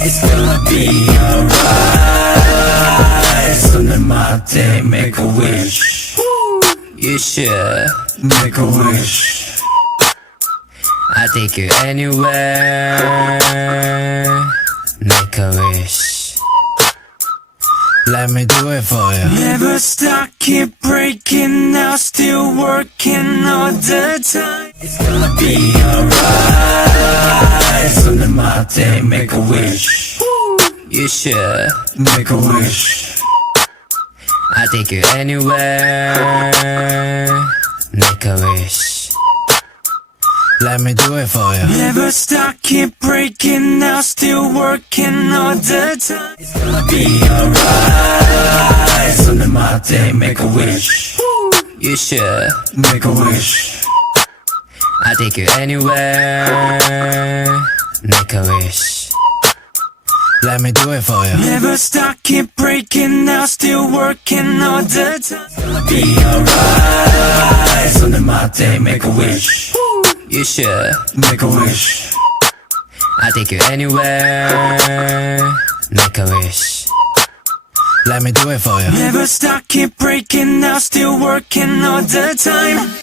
It's gonna be alright. 손을 맞대, make a wish. You should make a wish. I'll take you anywhere. Make a wish. Let me do it for you. Never stop, keep breaking now, still working all the time. It's gonna be alright. 손을 맞대, make a wish. You should make a wish. I'll take you anywhere. Make a wish. Let me do it for you. Never stop, keep breaking now, still working all the time. It's gonna be alright. 손을 맞대, make a wish. You should make a wish. I'll take you anywhere. Make a wish. Let me do it for you. Never stop, keep breaking now, still working all the time. It's gonna be alright. 손을 맞대, make a wish. You should make a wish. I'll take you anywhere. Make a wish. Let me do it for you. Never stop, keep breaking now, still working all the time.